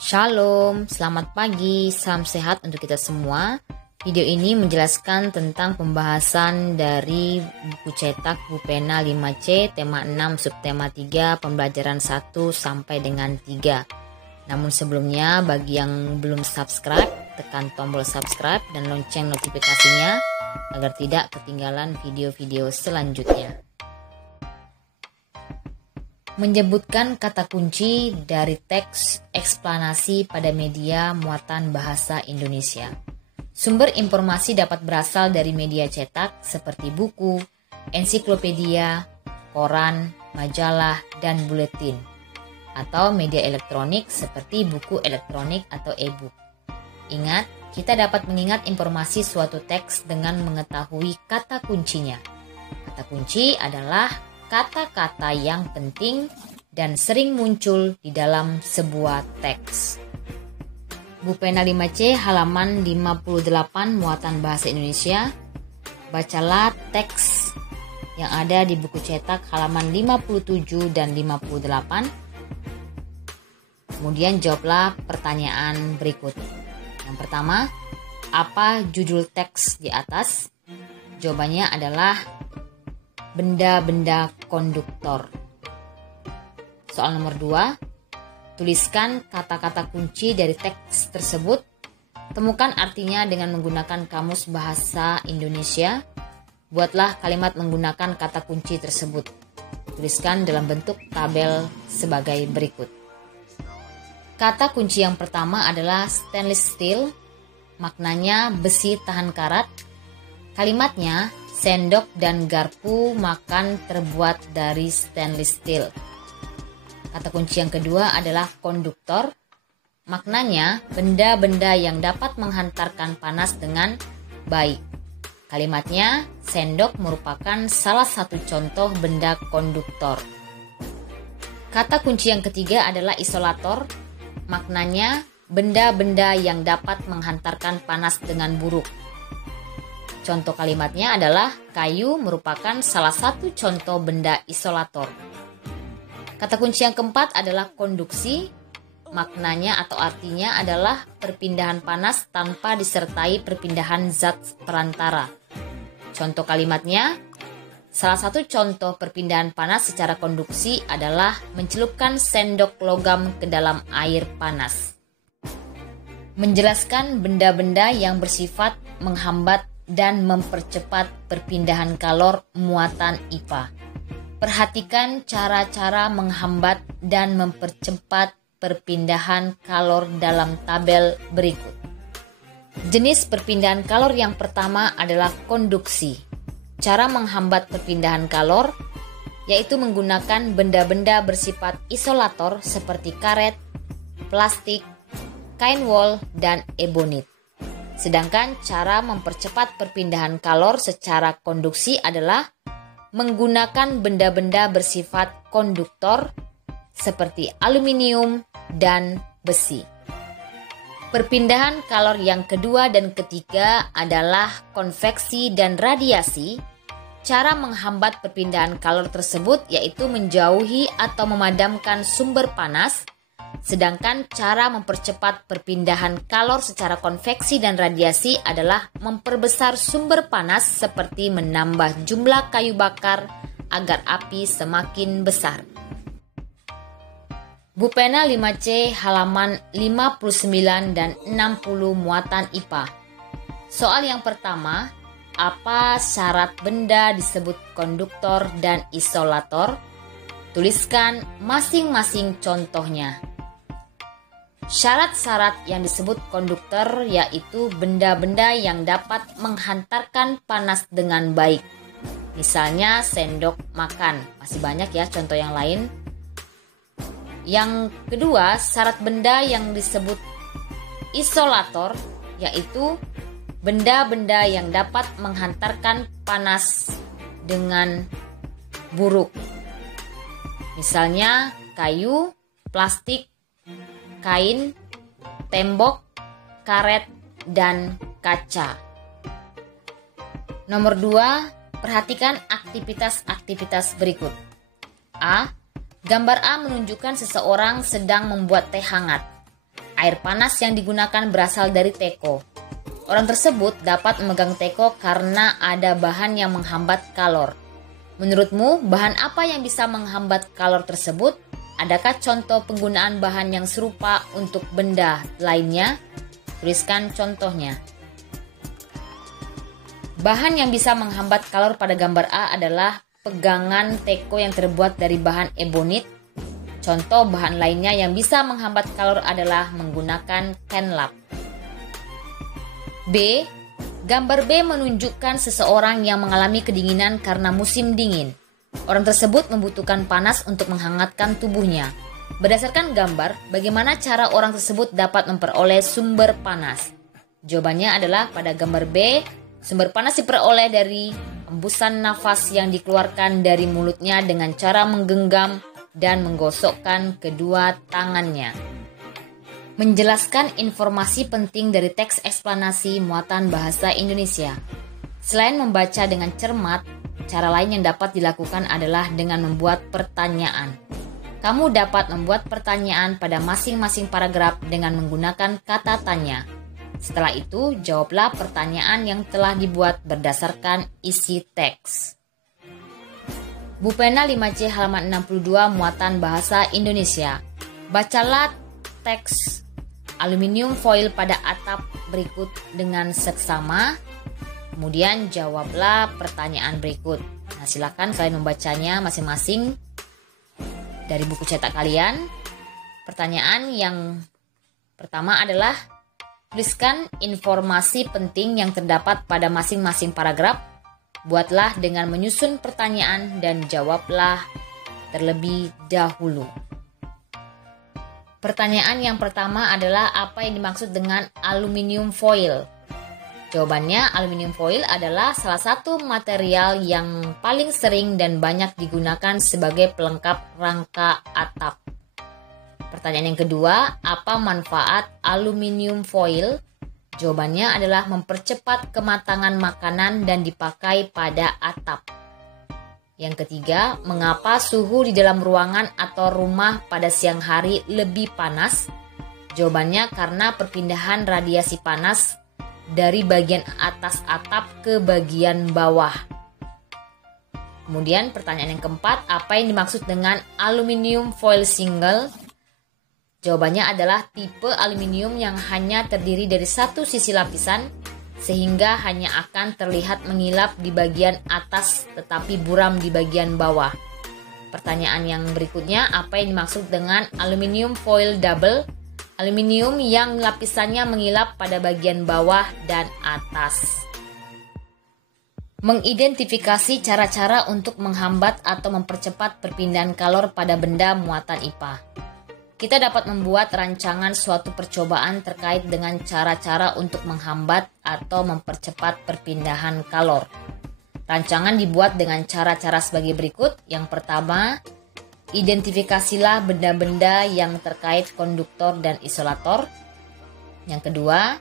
Shalom, selamat pagi, salam sehat untuk kita semua. Video ini menjelaskan tentang pembahasan dari buku cetak Bu Pena 5C, tema 6, subtema 3, pembelajaran 1 sampai dengan 3. Namun sebelumnya, bagi yang belum subscribe, tekan tombol subscribe dan lonceng notifikasinya agar tidak ketinggalan video-video selanjutnya. Menyebutkan kata kunci dari teks eksplanasi pada media muatan bahasa Indonesia. Sumber informasi dapat berasal dari media cetak seperti buku, ensiklopedia, koran, majalah, dan buletin, atau media elektronik seperti buku elektronik atau e-book. Ingat, kita dapat mengingat informasi suatu teks dengan mengetahui kata kuncinya. Kata kunci adalah kata-kata yang penting dan sering muncul di dalam sebuah teks. Bu Pena 5C halaman 58 muatan bahasa Indonesia. Bacalah teks yang ada di buku cetak halaman 57 dan 58. Kemudian jawablah pertanyaan berikut. Yang pertama, apa judul teks di atas? Jawabannya adalah benda-benda konduktor. Soal nomor 2, tuliskan kata-kata kunci dari teks tersebut. Temukan artinya dengan menggunakan kamus bahasa Indonesia. Buatlah kalimat menggunakan kata kunci tersebut. Tuliskan dalam bentuk tabel sebagai berikut. Kata kunci yang pertama adalah stainless steel. Maknanya besi tahan karat. Kalimatnya, sendok dan garpu makan terbuat dari stainless steel. Kata kunci yang kedua adalah konduktor. Maknanya benda-benda yang dapat menghantarkan panas dengan baik. Kalimatnya, sendok merupakan salah satu contoh benda konduktor. Kata kunci yang ketiga adalah isolator. Maknanya benda-benda yang dapat menghantarkan panas dengan buruk. Contoh kalimatnya adalah kayu merupakan salah satu contoh benda isolator. Kata kunci yang keempat adalah konduksi. Maknanya atau artinya adalah perpindahan panas tanpa disertai perpindahan zat perantara. Contoh kalimatnya, salah satu contoh perpindahan panas secara konduksi adalah mencelupkan sendok logam ke dalam air panas. Menjelaskan benda-benda yang bersifat menghambat dan mempercepat perpindahan kalor muatan IPA. Perhatikan cara-cara menghambat dan mempercepat perpindahan kalor dalam tabel berikut. Jenis perpindahan kalor yang pertama adalah konduksi. Cara menghambat perpindahan kalor yaitu menggunakan benda-benda bersifat isolator seperti karet, plastik, kain wol, dan ebonit. Sedangkan cara mempercepat perpindahan kalor secara konduksi adalah menggunakan benda-benda bersifat konduktor seperti aluminium dan besi. Perpindahan kalor yang kedua dan ketiga adalah konveksi dan radiasi. Cara menghambat perpindahan kalor tersebut yaitu menjauhi atau memadamkan sumber panas. Sedangkan cara mempercepat perpindahan kalor secara konveksi dan radiasi adalah memperbesar sumber panas seperti menambah jumlah kayu bakar agar api semakin besar. Bu Pena 5C halaman 59 dan 60 muatan IPA. Soal yang pertama, apa syarat benda disebut konduktor dan isolator? Tuliskan masing-masing contohnya. Syarat-syarat yang disebut konduktor yaitu benda-benda yang dapat menghantarkan panas dengan baik. Misalnya sendok makan. Masih banyak ya contoh yang lain. Yang kedua, syarat benda yang disebut isolator yaitu benda-benda yang dapat menghantarkan panas dengan buruk. Misalnya kayu, plastik, kain, tembok, karet, dan kaca. Nomor 2, perhatikan aktivitas-aktivitas berikut. A. Gambar A menunjukkan seseorang sedang membuat teh hangat. Air panas yang digunakan berasal dari teko. Orang tersebut dapat memegang teko karena ada bahan yang menghambat kalor. Menurutmu, bahan apa yang bisa menghambat kalor tersebut? Adakah contoh penggunaan bahan yang serupa untuk benda lainnya? Tuliskan contohnya. Bahan yang bisa menghambat kalor pada gambar A adalah pegangan teko yang terbuat dari bahan ebonit. Contoh bahan lainnya yang bisa menghambat kalor adalah menggunakan kenlap. B. Gambar B menunjukkan seseorang yang mengalami kedinginan karena musim dingin. Orang tersebut membutuhkan panas untuk menghangatkan tubuhnya. Berdasarkan gambar, bagaimana cara orang tersebut dapat memperoleh sumber panas? Jawabannya adalah pada gambar B, sumber panas diperoleh dari hembusan nafas yang dikeluarkan dari mulutnya dengan cara menggenggam dan menggosokkan kedua tangannya. Menjelaskan informasi penting dari teks eksplanasi muatan bahasa Indonesia. Selain membaca dengan cermat, cara lain yang dapat dilakukan adalah dengan membuat pertanyaan. Kamu dapat membuat pertanyaan pada masing-masing paragraf dengan menggunakan kata tanya. Setelah itu, jawablah pertanyaan yang telah dibuat berdasarkan isi teks. Bupena 5C halaman 62 muatan bahasa Indonesia. Bacalah teks aluminium foil pada atap berikut dengan seksama. Kemudian jawablah pertanyaan berikut. Nah, silakan kalian membacanya masing-masing dari buku cetak kalian. Pertanyaan yang pertama adalah tuliskan informasi penting yang terdapat pada masing-masing paragraf. Buatlah dengan menyusun pertanyaan dan jawablah terlebih dahulu. Pertanyaan yang pertama adalah apa yang dimaksud dengan aluminium foil? Jawabannya, aluminium foil adalah salah satu material yang paling sering dan banyak digunakan sebagai pelengkap rangka atap. Pertanyaan yang kedua, apa manfaat aluminium foil? Jawabannya adalah mempercepat kematangan makanan dan dipakai pada atap. Yang ketiga, mengapa suhu di dalam ruangan atau rumah pada siang hari lebih panas? Jawabannya karena perpindahan radiasi panas dari bagian atas atap ke bagian bawah. Kemudian pertanyaan yang keempat, apa yang dimaksud dengan aluminium foil single? Jawabannya adalah tipe aluminium yang hanya terdiri dari satu sisi lapisan, sehingga hanya akan terlihat mengilap di bagian atas tetapi buram di bagian bawah. Pertanyaan yang berikutnya, apa yang dimaksud dengan aluminium foil double? Aluminium yang lapisannya mengilap pada bagian bawah dan atas. Mengidentifikasi cara-cara untuk menghambat atau mempercepat perpindahan kalor pada benda muatan IPA. Kita dapat membuat rancangan suatu percobaan terkait dengan cara-cara untuk menghambat atau mempercepat perpindahan kalor. Rancangan dibuat dengan cara-cara sebagai berikut. Yang pertama, identifikasilah benda-benda yang terkait konduktor dan isolator. Yang kedua,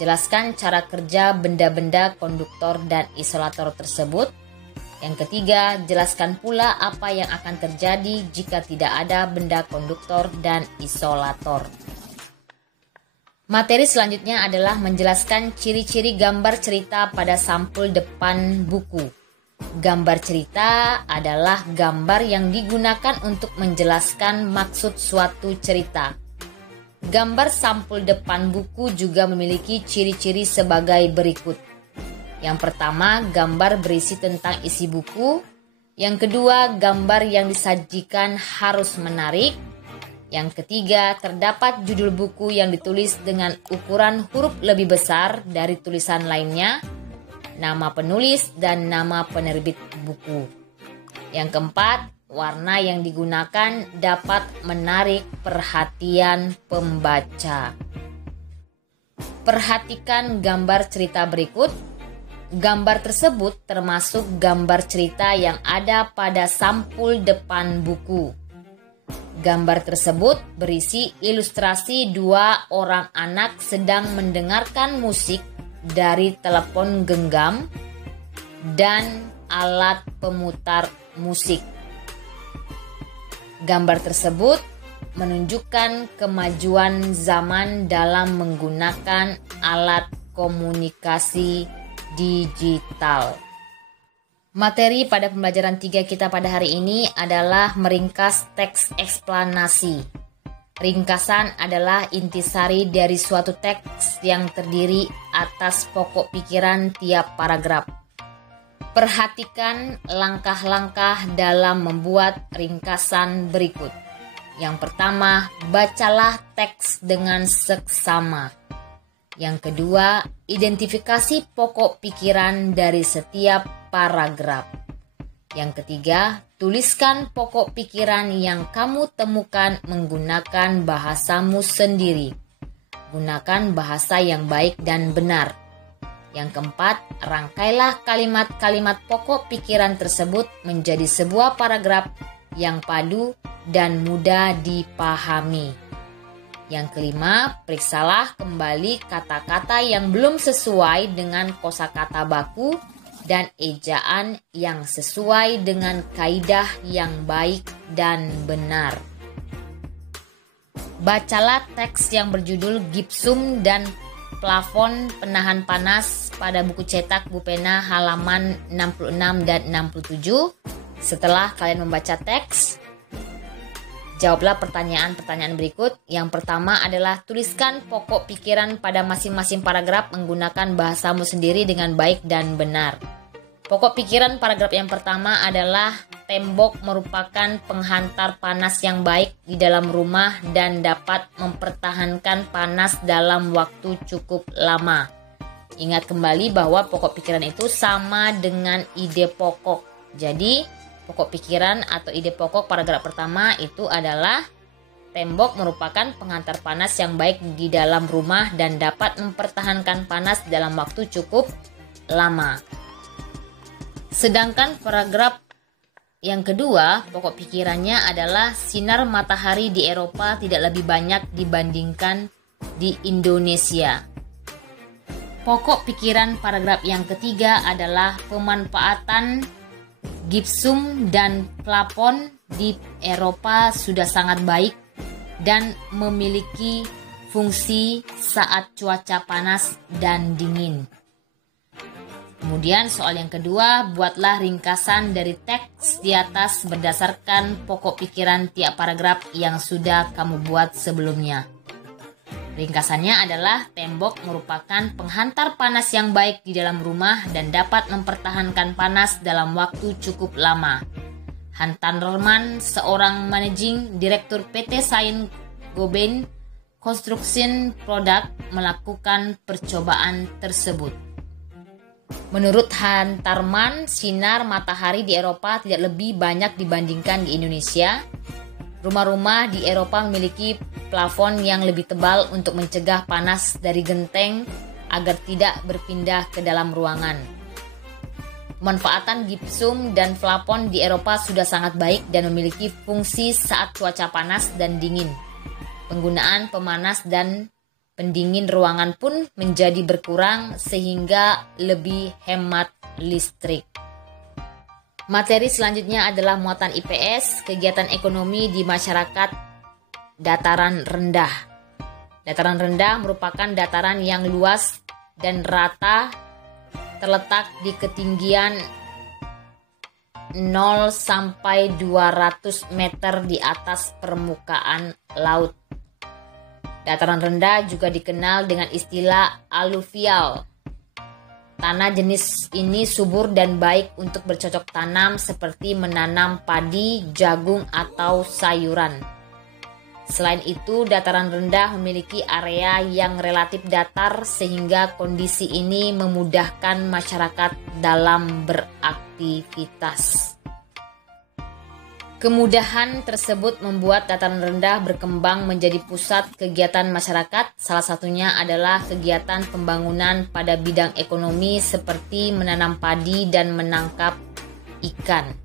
jelaskan cara kerja benda-benda konduktor dan isolator tersebut. Yang ketiga, jelaskan pula apa yang akan terjadi jika tidak ada benda konduktor dan isolator. Materi selanjutnya adalah menjelaskan ciri-ciri gambar cerita pada sampul depan buku. Gambar cerita adalah gambar yang digunakan untuk menjelaskan maksud suatu cerita. Gambar sampul depan buku juga memiliki ciri-ciri sebagai berikut. Yang pertama, gambar berisi tentang isi buku. Yang kedua, gambar yang disajikan harus menarik. Yang ketiga, terdapat judul buku yang ditulis dengan ukuran huruf lebih besar dari tulisan lainnya, nama penulis, dan nama penerbit buku. Yang keempat, warna yang digunakan dapat menarik perhatian pembaca. Perhatikan gambar cerita berikut. Gambar tersebut termasuk gambar cerita yang ada pada sampul depan buku. Gambar tersebut berisi ilustrasi dua orang anak sedang mendengarkan musik dari telepon genggam dan alat pemutar musik. Gambar tersebut menunjukkan kemajuan zaman dalam menggunakan alat komunikasi digital. Materi pada pembelajaran 3 kita pada hari ini adalah meringkas teks eksplanasi. Ringkasan adalah intisari dari suatu teks yang terdiri atas pokok pikiran tiap paragraf. Perhatikan langkah-langkah dalam membuat ringkasan berikut. Yang pertama, bacalah teks dengan seksama. Yang kedua, identifikasi pokok pikiran dari setiap paragraf. Yang ketiga, tuliskan pokok pikiran yang kamu temukan menggunakan bahasamu sendiri. Gunakan bahasa yang baik dan benar. Yang keempat, rangkailah kalimat-kalimat pokok pikiran tersebut menjadi sebuah paragraf yang padu dan mudah dipahami. Yang kelima, periksalah kembali kata-kata yang belum sesuai dengan kosakata baku dan ejaan yang sesuai dengan kaidah yang baik dan benar. Bacalah teks yang berjudul Gipsum dan Plafon Penahan Panas pada buku cetak Bu Pena halaman 66 dan 67. Setelah kalian membaca teks, jawablah pertanyaan-pertanyaan berikut. Yang pertama adalah tuliskan pokok pikiran pada masing-masing paragraf menggunakan bahasamu sendiri dengan baik dan benar. Pokok pikiran paragraf yang pertama adalah tembok merupakan penghantar panas yang baik di dalam rumah dan dapat mempertahankan panas dalam waktu cukup lama. Ingat kembali bahwa pokok pikiran itu sama dengan ide pokok. Jadi, pokok pikiran atau ide pokok paragraf pertama itu adalah tembok merupakan penghantar panas yang baik di dalam rumah dan dapat mempertahankan panas dalam waktu cukup lama. Sedangkan paragraf yang kedua, pokok pikirannya adalah sinar matahari di Eropa tidak lebih banyak dibandingkan di Indonesia. Pokok pikiran paragraf yang ketiga adalah pemanfaatan gipsum dan plafon di Eropa sudah sangat baik dan memiliki fungsi saat cuaca panas dan dingin. Kemudian soal yang kedua, buatlah ringkasan dari teks di atas berdasarkan pokok pikiran tiap paragraf yang sudah kamu buat sebelumnya. Ringkasannya adalah tembok merupakan penghantar panas yang baik di dalam rumah dan dapat mempertahankan panas dalam waktu cukup lama. Han Tannerman, seorang managing direktur PT Saint-Gobain Construction Product, melakukan percobaan tersebut. Menurut Han Tarman, sinar matahari di Eropa tidak lebih banyak dibandingkan di Indonesia. Rumah-rumah di Eropa memiliki plafon yang lebih tebal untuk mencegah panas dari genteng agar tidak berpindah ke dalam ruangan. Pemanfaatan gipsum dan plafon di Eropa sudah sangat baik dan memiliki fungsi saat cuaca panas dan dingin. Penggunaan pemanas dan pendingin ruangan pun menjadi berkurang sehingga lebih hemat listrik. Materi selanjutnya adalah muatan IPS, kegiatan ekonomi di masyarakat dataran rendah. Dataran rendah merupakan dataran yang luas dan rata, terletak di ketinggian 0 sampai 200 meter di atas permukaan laut. Dataran rendah juga dikenal dengan istilah aluvial. Tanah jenis ini subur dan baik untuk bercocok tanam seperti menanam padi, jagung, atau sayuran. Selain itu, dataran rendah memiliki area yang relatif datar sehingga kondisi ini memudahkan masyarakat dalam beraktivitas. Kemudahan tersebut membuat dataran rendah berkembang menjadi pusat kegiatan masyarakat. Salah satunya adalah kegiatan pembangunan pada bidang ekonomi seperti menanam padi dan menangkap ikan.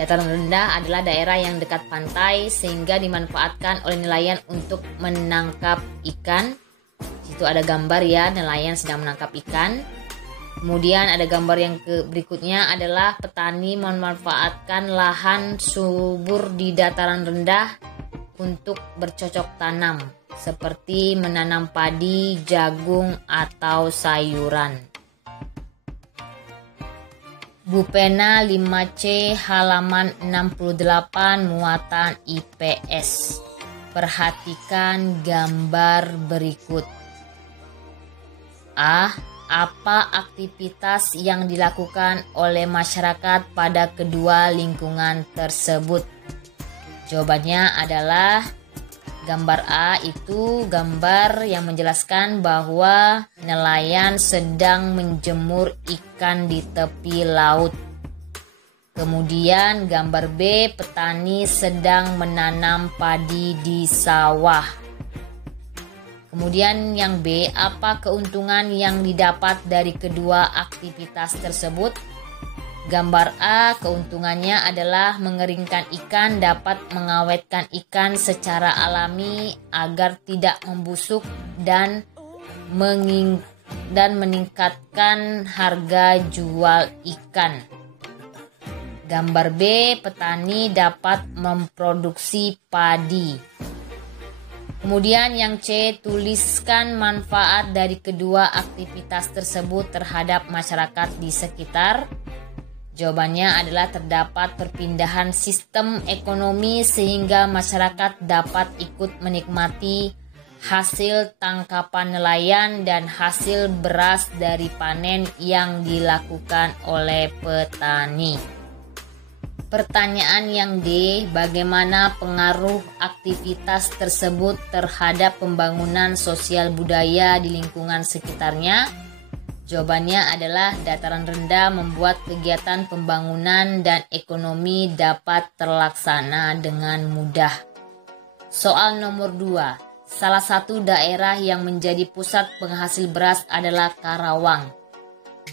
Dataran rendah adalah daerah yang dekat pantai sehingga dimanfaatkan oleh nelayan untuk menangkap ikan. Situ ada gambar ya, nelayan sedang menangkap ikan. Kemudian ada gambar yang berikutnya adalah petani memanfaatkan lahan subur di dataran rendah untuk bercocok tanam, seperti menanam padi, jagung, atau sayuran. Bupena 5C halaman 68 muatan IPS. Perhatikan gambar berikut. A. Apa aktivitas yang dilakukan oleh masyarakat pada kedua lingkungan tersebut? Jawabannya adalah gambar A itu gambar yang menjelaskan bahwa nelayan sedang menjemur ikan di tepi laut. Kemudian gambar B, petani sedang menanam padi di sawah. Kemudian yang B, apa keuntungan yang didapat dari kedua aktivitas tersebut? Gambar A, keuntungannya adalah mengeringkan ikan dapat mengawetkan ikan secara alami agar tidak membusuk dan meningkatkan harga jual ikan. Gambar B, petani dapat memproduksi padi. Kemudian yang C, tuliskan manfaat dari kedua aktivitas tersebut terhadap masyarakat di sekitar. Jawabannya adalah terdapat perpindahan sistem ekonomi sehingga masyarakat dapat ikut menikmati hasil tangkapan nelayan dan hasil beras dari panen yang dilakukan oleh petani. Pertanyaan yang D, bagaimana pengaruh aktivitas tersebut terhadap pembangunan sosial budaya di lingkungan sekitarnya? Jawabannya adalah dataran rendah membuat kegiatan pembangunan dan ekonomi dapat terlaksana dengan mudah. Soal nomor 2, salah satu daerah yang menjadi pusat penghasil beras adalah Karawang.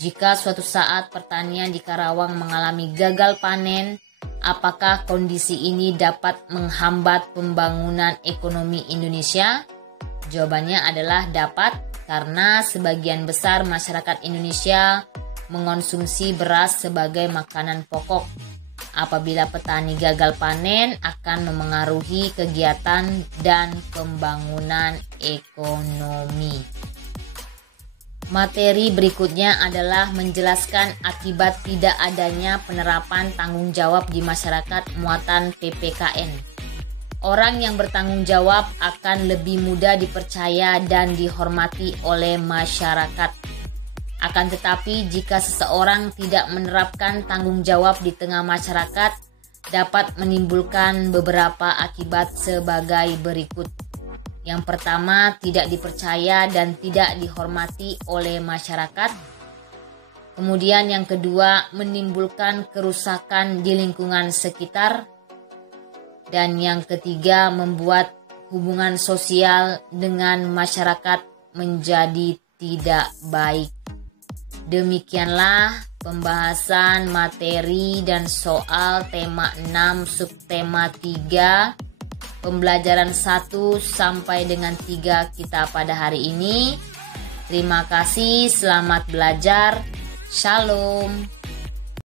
Jika suatu saat pertanian di Karawang mengalami gagal panen, apakah kondisi ini dapat menghambat pembangunan ekonomi Indonesia? Jawabannya adalah dapat, karena sebagian besar masyarakat Indonesia mengonsumsi beras sebagai makanan pokok. Apabila petani gagal panen, akan memengaruhi kegiatan dan pembangunan ekonomi. Materi berikutnya adalah menjelaskan akibat tidak adanya penerapan tanggung jawab di masyarakat muatan PPKN. Orang yang bertanggung jawab akan lebih mudah dipercaya dan dihormati oleh masyarakat. Akan tetapi, jika seseorang tidak menerapkan tanggung jawab di tengah masyarakat, dapat menimbulkan beberapa akibat sebagai berikut. Yang pertama, tidak dipercaya dan tidak dihormati oleh masyarakat. Kemudian yang kedua, menimbulkan kerusakan di lingkungan sekitar. Dan yang ketiga, membuat hubungan sosial dengan masyarakat menjadi tidak baik. Demikianlah pembahasan materi dan soal tema 6 subtema 3. Pembelajaran 1 sampai dengan 3 kita pada hari ini. Terima kasih, selamat belajar. Shalom.